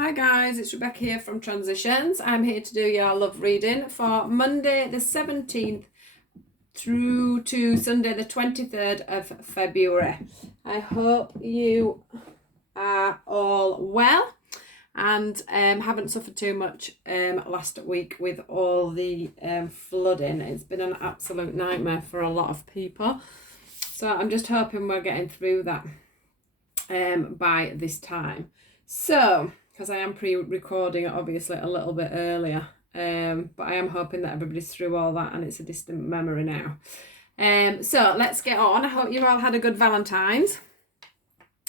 Hi guys, it's Rebecca here from Transitions. I'm here to do your love reading for Monday the 17th through to Sunday the 23rd of February. I hope you are all well and haven't suffered too much last week with all the flooding. It's been an absolute nightmare for a lot of people. So I'm just hoping we're getting through that by this time. So, because I am pre-recording it obviously a little bit earlier, but I am hoping that everybody's through all that and it's a distant memory now. So let's get on. I hope you all had a good Valentine's.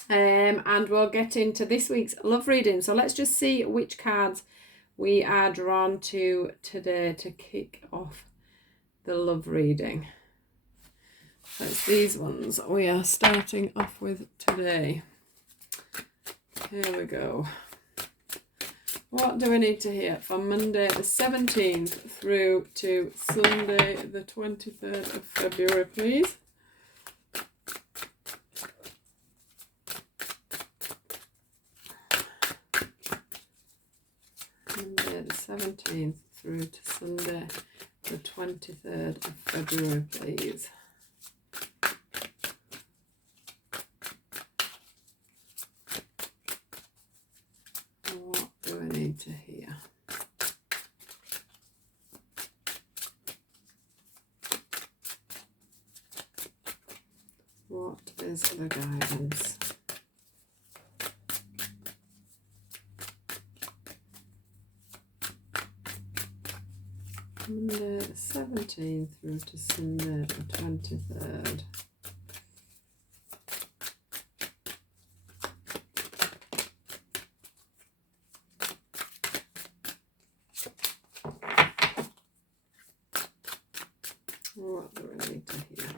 And we'll get into this week's love reading. So let's just see which cards we are drawn to today to kick off the love reading. So it's these ones we are starting off with today. Here we go. What do we need to hear for Monday the 17th through to Sunday the 23rd of February, please? Monday the 17th through to Sunday the 23rd of February, please. To hear. What is the guidance? Monday the 17th through to Sunday the 23rd. What do we need to hear?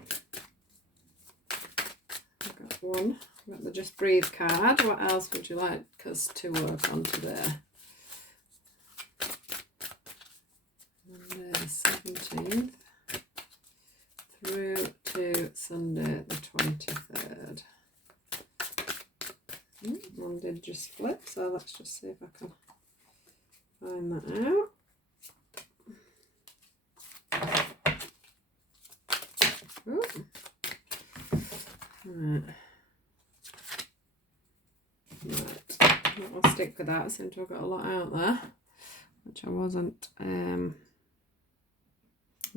I've got one. I've got the Just Breathe card. What else would you like us to work on today? Monday the 17th through to Sunday the 23rd. One did just flip, so let's just see if I can find that out. Ooh. Right. I'll stick with that. I seem to have got a lot out there, which I wasn't. In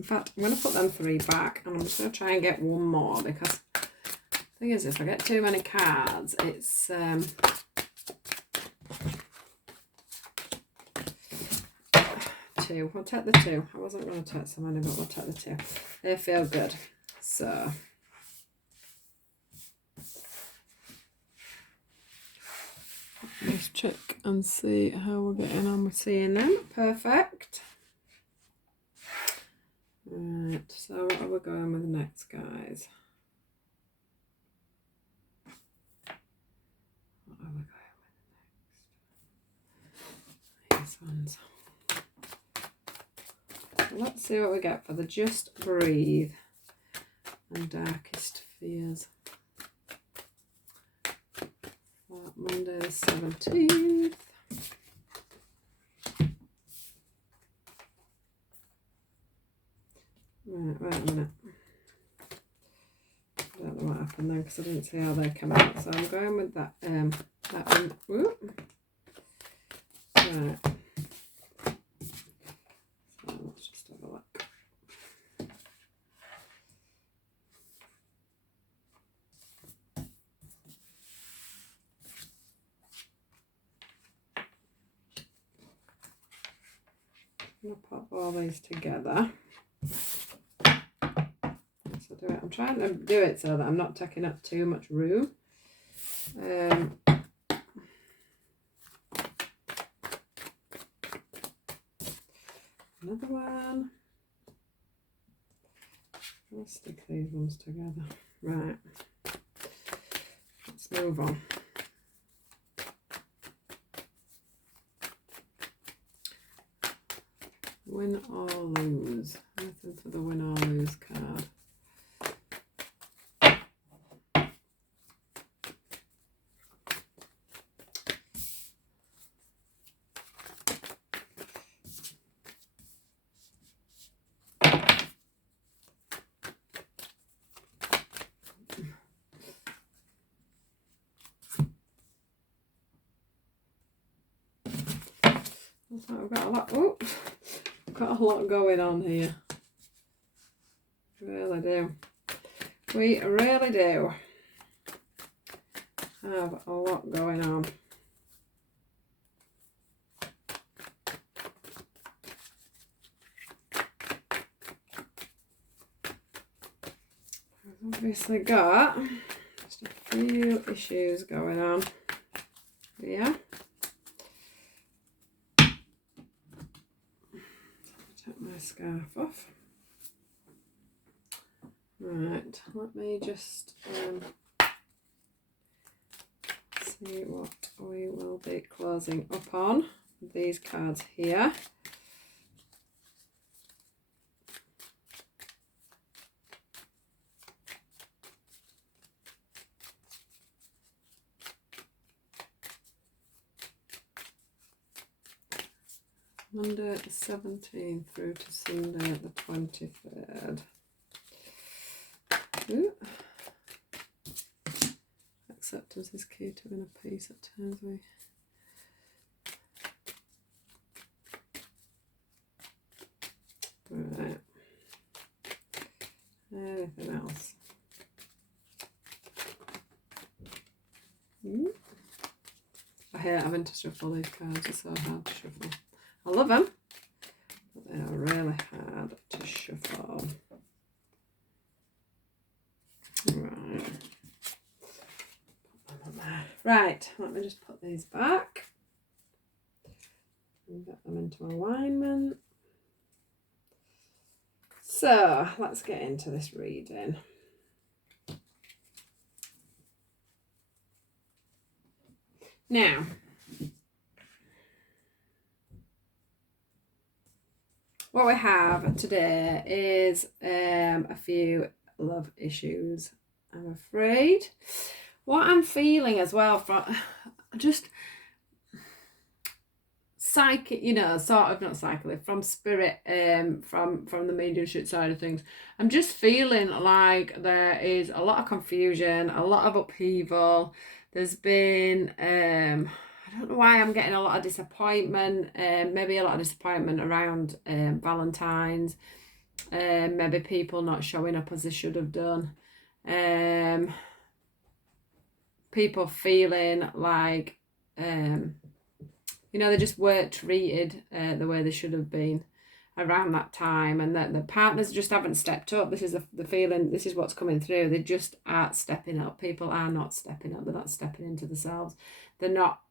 fact, I'm going to put them three back, and I'm just going to try and get one more, because the thing is, if I get too many cards, it's two. We'll take the two. I wasn't going to take so many, but we'll take the two. They feel good. So let's check and see how we're getting on with seeing them. Perfect. Right, so what are we going with next, guys? What are we going with next? These ones. Let's see what we get for the Just Breathe and Darkest Fears. For Monday the 17th. Right, wait a minute. I don't know what happened there because I didn't see how they came out. So I'm going with that that one. Whoop. Right. So let's just have a look. I'm going to pop all these together. So I'm trying to do it so that I'm not taking up too much room. Another one. I'll stick these ones together. Right. Let's move on. Win or lose. Anything for the win or lose card. I've got a lot. Oops, I've got a lot going on here. Really do. We really do have a lot going on. I've obviously got just a few issues going on here. Take my scarf off. Right, let me just see what we will be closing up on with these cards here. Monday the 17th through to Sunday the 23rd. Ooh. Acceptance is key to inner peace at times. Right. Anything else? I hate having to shuffle these cards, they're so hard to shuffle. I love them, but they are really hard to shuffle. Right. Right, let me just put these back and get them into alignment. So let's get into this reading. Now, what we have today is a few love issues, I'm afraid. What I'm feeling as well from just psychic, you know, sort of not psychically, from spirit, from the mediumship side of things, I'm just feeling like there is a lot of confusion, a lot of upheaval. There's been I don't know why I'm getting a lot of disappointment, maybe a lot of disappointment around Valentine's, maybe people not showing up as they should have done, people feeling like you know, they just weren't treated the way they should have been around that time, and that the partners just haven't stepped up. This is the feeling, this is what's coming through. They just aren't stepping up. People are not stepping up. They're not stepping into themselves. They're not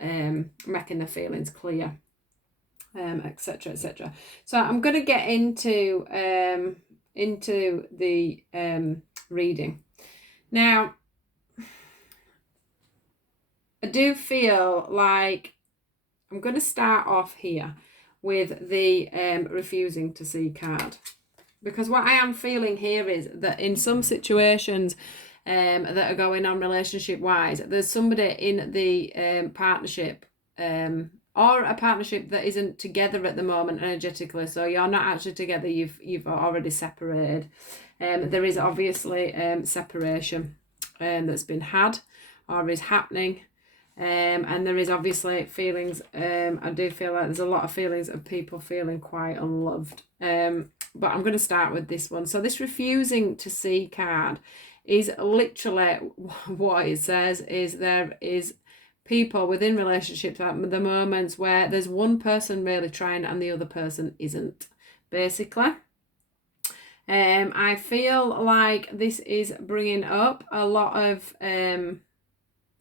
making their feelings clear, etc., etc. So I'm going to get into the reading. Now, I do feel like I'm going to start off here with the refusing to see card, because what I am feeling here is that in some situations that are going on relationship wise, there's somebody in the partnership or a partnership that isn't together at the moment energetically, so you're not actually together, you've already separated. There is obviously separation that's been had or is happening. And there is obviously feelings, I do feel like there's a lot of feelings of people feeling quite unloved, but I'm going to start with this one. So this refusing to see card is literally what it says is there is people within relationships at the moments where there's one person really trying and the other person isn't, basically. I feel like this is bringing up a lot of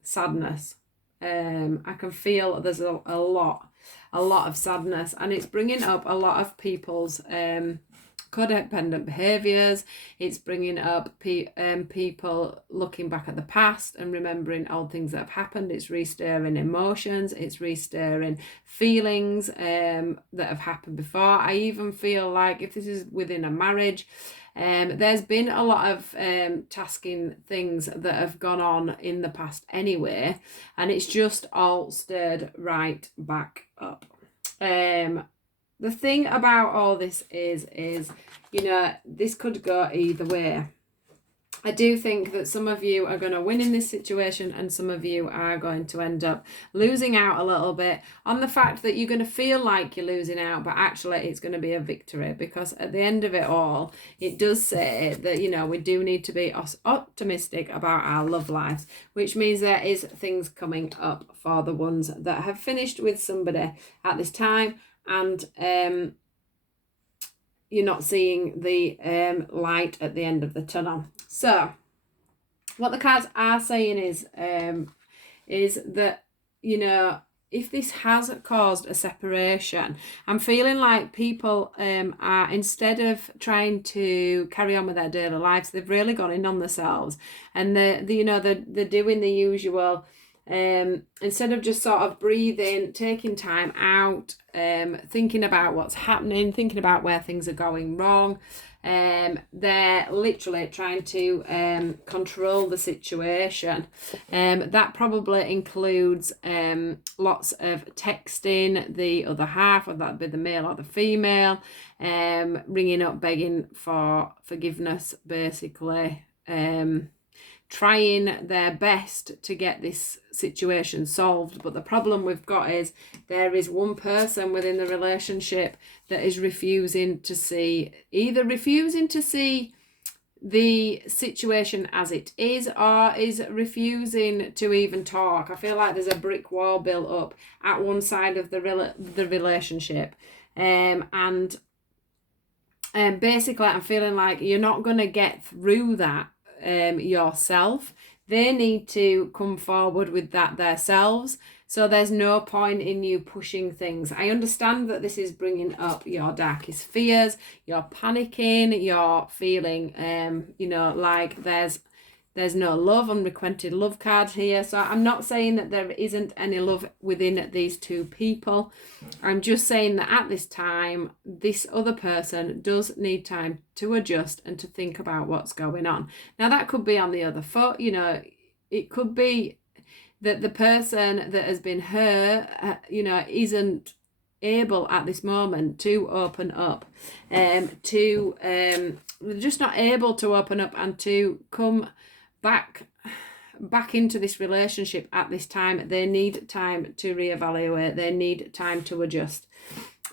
sadness. I can feel there's a lot of sadness, and it's bringing up a lot of people's codependent behaviours. It's bringing up people looking back at the past and remembering old things that have happened. It's restirring emotions. It's restirring feelings that have happened before. I even feel like if this is within a marriage, there's been a lot of tasking things that have gone on in the past anyway, and it's just all stirred right back up. The thing about all this is, you know, this could go either way. I do think that some of you are going to win in this situation, and some of you are going to end up losing out a little bit on the fact that you're going to feel like you're losing out, but actually it's going to be a victory, because at the end of it all, it does say that, you know, we do need to be optimistic about our love lives, which means there is things coming up for the ones that have finished with somebody at this time, and you're not seeing the light at the end of the tunnel. So what the cards are saying is that, you know, if this has caused a separation, I'm feeling like people are, instead of trying to carry on with their daily lives, they've really gone in on themselves, and they're doing the usual. Instead of just sort of breathing, taking time out, thinking about what's happening, thinking about where things are going wrong, they're literally trying to control the situation. That probably includes lots of texting the other half, whether that be the male or the female, ringing up, begging for forgiveness, basically, trying their best to get this situation solved. But the problem we've got is there is one person within the relationship that is refusing to see the situation as it is, or is refusing to even talk. I feel like there's a brick wall built up at one side of the relationship, and basically I'm feeling like you're not going to get through that yourself. They need to come forward with that themselves, so there's no point in you pushing things. I understand that this is bringing up your darkest fears, you're panicking, you're feeling you know, like there's no love, unrequited love card here. So I'm not saying that there isn't any love within these two people. I'm just saying that at this time, this other person does need time to adjust and to think about what's going on. Now, that could be on the other foot. You know, it could be that the person that has been hurt, you know, isn't able at this moment to open up, just not able to open up and to come back into this relationship at this time. They need time to reevaluate. They need time to adjust.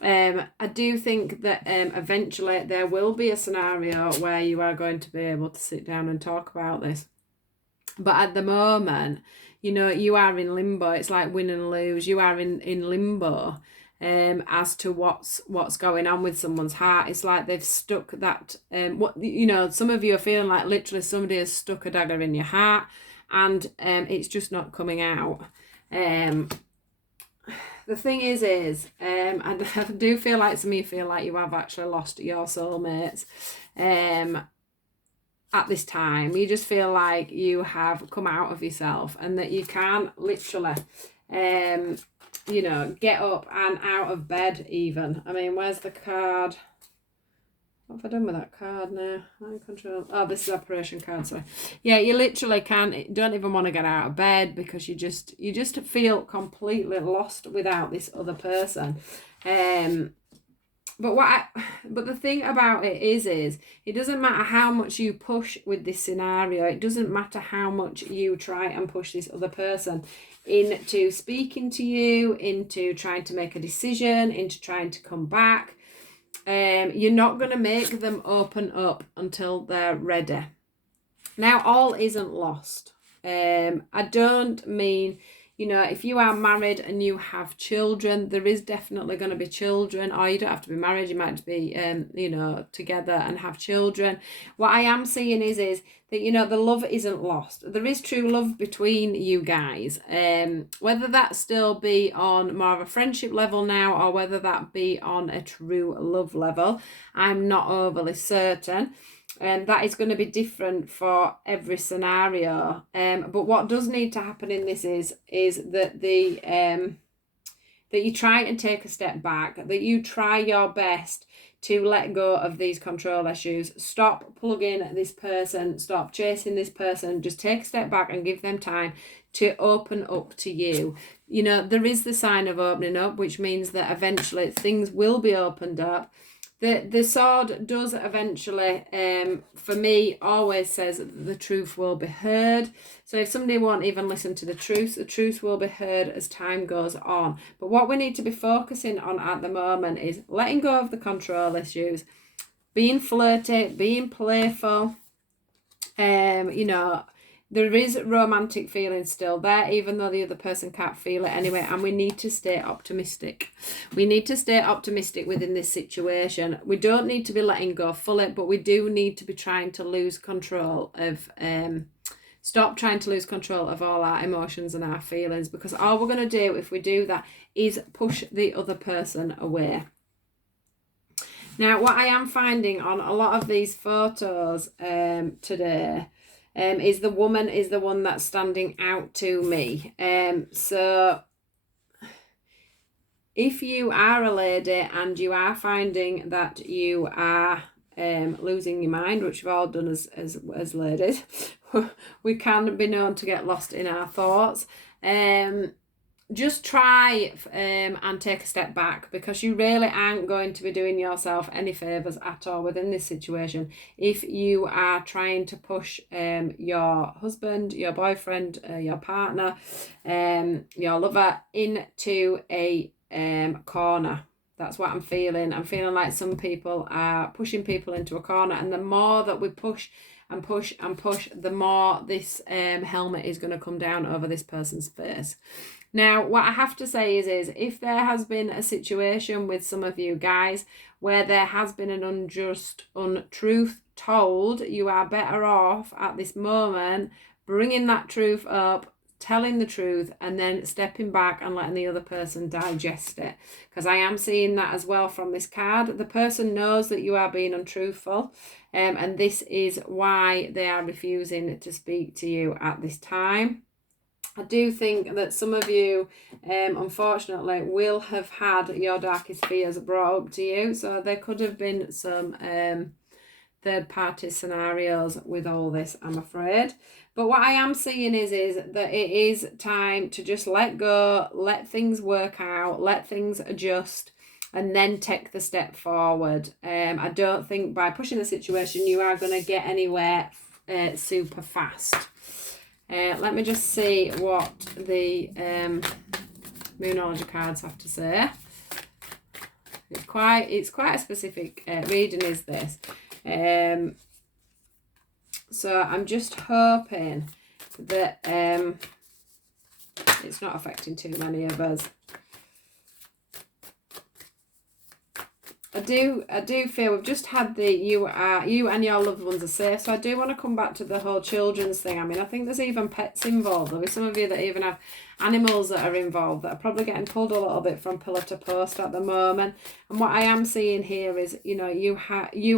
I do think that eventually there will be a scenario where you are going to be able to sit down and talk about this. But at the moment, you know, you are in limbo. It's like win and lose. You are in limbo as to what's going on with someone's heart. It's like they've stuck that some of you are feeling like literally somebody has stuck a dagger in your heart, and it's just not coming out. The thing is I do feel like some of you feel like you have actually lost your soulmates at this time. You just feel like you have come out of yourself, and that you can't literally get up and out of bed even. I mean, where's the card? What have I done with that card now? Mind control. Oh, this is operation card, sorry. Yeah, you literally don't even want to get out of bed, because you just feel completely lost without this other person. But the thing about it is it doesn't matter how much you push with this scenario. It doesn't matter how much you try and push this other person into speaking to you, into trying to make a decision, into trying to come back. You're not going to make them open up until they're ready. Now, all isn't lost. I don't mean, you know, if you are married and you have children, there is definitely going to be children, or you don't have to be married, you might be, together and have children. What I am seeing is that, you know, the love isn't lost. There is true love between you guys. Whether that still be on more of a friendship level now, or whether that be on a true love level, I'm not overly certain. And that is going to be different for every scenario. But what does need to happen in this is that that you try and take a step back, that you try your best to let go of these control issues. Stop plugging this person, stop chasing this person. Just take a step back and give them time to open up to you. You know, there is the sign of opening up, which means that eventually things will be opened up. The sword does eventually, for me, always says that the truth will be heard. So if somebody won't even listen to the truth will be heard as time goes on. But what we need to be focusing on at the moment is letting go of the control issues, being flirty, being playful. You know, there is romantic feelings still there, even though the other person can't feel it anyway, and we need to stay optimistic. We need to stay optimistic within this situation. We don't need to be letting go fully, but we do need to be trying to lose control of, stop trying to lose control of all our emotions and our feelings, because all we're going to do if we do that is push the other person away. Now, what I am finding on a lot of these photos today, is the woman is the one that's standing out to me. So if you are a lady and you are finding that you are losing your mind, which we've all done as ladies, we can be known to get lost in our thoughts. Just try and take a step back, because you really aren't going to be doing yourself any favours at all within this situation if you are trying to push your husband, your boyfriend, your partner, your lover into a corner. That's what I'm feeling. I'm feeling like some people are pushing people into a corner, and the more that we push and push and push, the more this helmet is going to come down over this person's face. Now, what I have to say is if there has been a situation with some of you guys where there has been an unjust untruth told, you are better off at this moment bringing that truth up, telling the truth, and then stepping back and letting the other person digest it. Because I am seeing that as well from this card. The person knows that you are being untruthful, and this is why they are refusing to speak to you at this time. I do think that some of you, unfortunately, will have had your darkest fears brought up to you. So there could have been some third-party scenarios with all this, I'm afraid. But what I am seeing is that it is time to just let go, let things work out, let things adjust, and then take the step forward. I don't think by pushing the situation you are going to get anywhere super fast. Let me just see what the Moonology cards have to say. It's quite a specific reading, is this. So I'm just hoping that it's not affecting too many of us. I do feel we've just had the you and your loved ones are safe. So I do want to come back to the whole children's thing. I mean, I think there's even pets involved. There'll be some of you that even have animals that are involved that are probably getting pulled a little bit from pillar to post at the moment. And what I am seeing here is, you know, you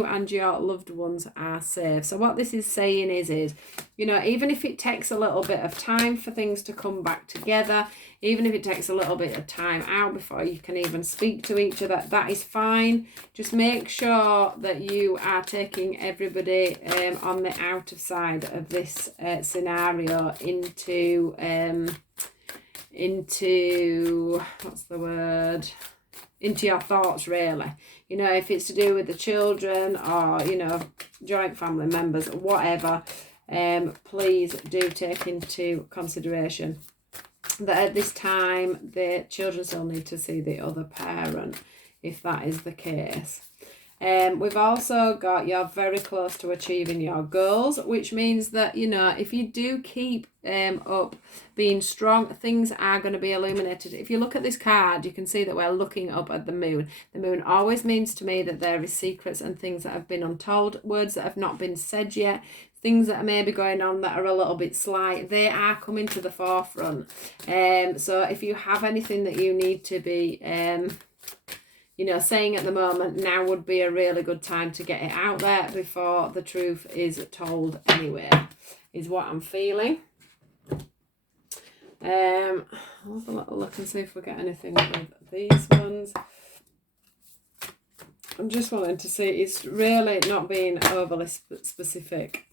and your loved ones are safe. So what this is saying is, you know, even if it takes a little bit of time for things to come back together, even if it takes a little bit of time out before you can even speak to each other, that is fine. Just make sure that you are taking everybody on the outer side of this scenario into what's the word? Into your thoughts, really. You know, if it's to do with the children or, you know, joint family members or whatever, please do take into consideration that at this time the children still need to see the other parent, if that is the case. We've also got you're very close to achieving your goals, which means that, you know, if you do keep up being strong, things are going to be illuminated. If you look at this card, you can see that we're looking up at the moon. The moon always means to me that there is secrets and things that have been untold, words that have not been said yet, things that are maybe going on that are a little bit slight. They are coming to the forefront. So if you have anything that you need to be you know, saying at the moment, now would be a really good time to get it out there before the truth is told anyway, is what I'm feeling. I'll have a little look and see if we get anything with these ones. I'm just wanting to see, it's really not being overly specific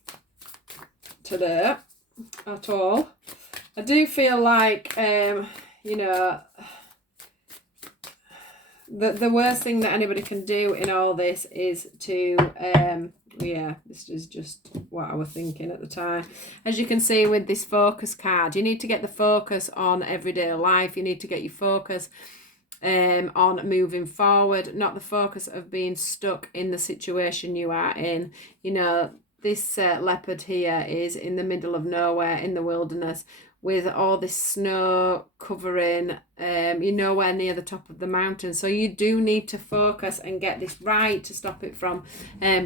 today at all. I do feel like, you know, the worst thing that anybody can do in all this is to yeah, this is just what I was thinking at the time. As you can see with this focus card, you need to get the focus on everyday life. You need to get your focus on moving forward, not the focus of being stuck in the situation you are in. You know, this leopard here is in the middle of nowhere in the wilderness with all this snow covering. You're nowhere near the top of the mountain, so you do need to focus and get this right to stop it from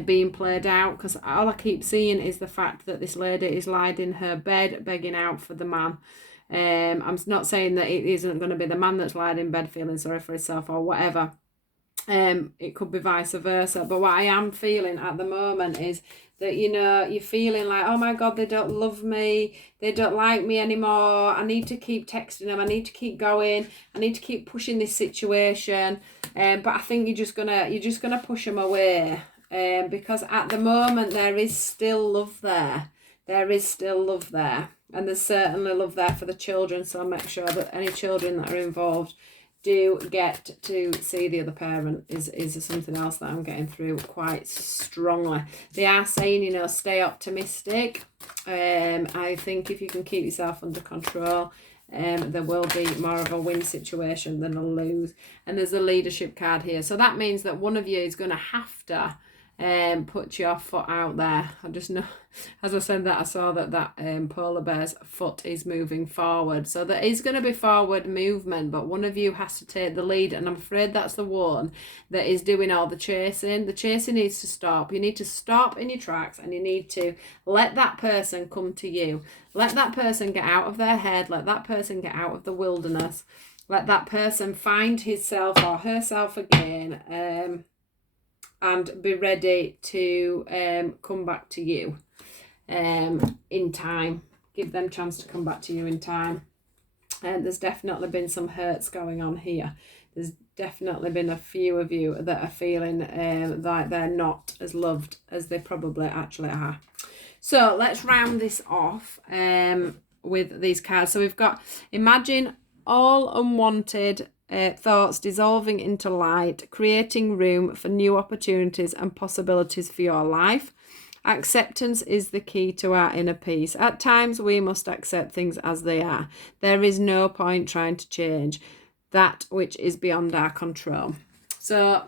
being played out, because all I keep seeing is the fact that this lady is lying in her bed begging out for the man. I'm not saying that it isn't going to be the man that's lying in bed feeling sorry for himself or whatever. It could be vice versa, but what I am feeling at the moment is that, you know, you're feeling like, oh my God, they don't love me, they don't like me anymore, I need to keep texting them, I need to keep going, I need to keep pushing this situation. But I think you're just gonna push them away, because at the moment there is still love there. There is still love there, and there's certainly love there for the children, so make sure that any children that are involved do get to see the other parent is something else that I'm getting through quite strongly. They are saying, you know, stay optimistic. I think if you can keep yourself under control, there will be more of a win situation than a lose. And there's a leadership card here, so that means that one of you is going to have to put your foot out there. I just know, as I said that, I saw that polar bear's foot is moving forward, so there is going to be forward movement, but one of you has to take the lead, and I'm afraid that's the one that is doing all the chasing. The chasing needs to stop. You need to stop in your tracks, and you need to let that person come to you. Let that person get out of their head. Let that person get out of the wilderness. Let that person find himself or herself again, and be ready to come back to you in time. Give them a chance to come back to you in time. And there's definitely been some hurts going on here. There's definitely been a few of you that are feeling like they're not as loved as they probably actually are. So let's round this off with these cards. So we've got, imagine all unwanted thoughts dissolving into light, creating room for new opportunities and possibilities for your life. Acceptance is the key to our inner peace. At times we must accept things as they are. There is no point trying to change that which is beyond our control. So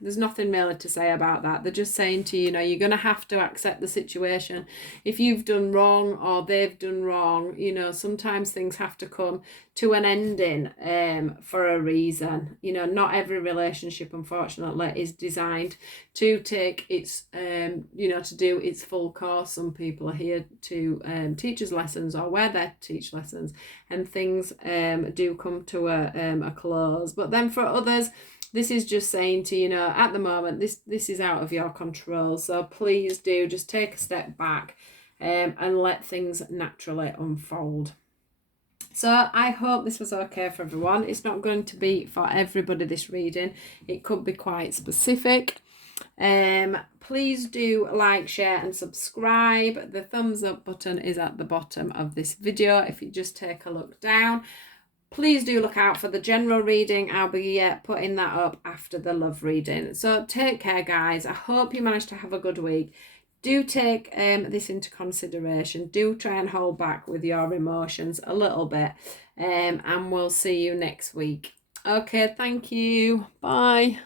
there's nothing really to say about that. They're just saying to you, you know, you're going to have to accept the situation. If you've done wrong or they've done wrong, you know, sometimes things have to come to an ending for a reason. You know, not every relationship, unfortunately, is designed to take its, you know, to do its full course. Some people are here to teach us lessons, or we're there to teach lessons, and things do come to a close. But then for others, this is just saying to you, know, at the moment, this is out of your control. So please do just take a step back and let things naturally unfold. So I hope this was okay for everyone. It's not going to be for everybody, this reading. It could be quite specific. Please do like, share and subscribe. The thumbs up button is at the bottom of this video if you just take a look down. Please do look out for the general reading. I'll be putting that up after the love reading. So take care, guys. I hope you managed to have a good week. Do take this into consideration. Do try and hold back with your emotions a little bit. And we'll see you next week. Okay, thank you. Bye.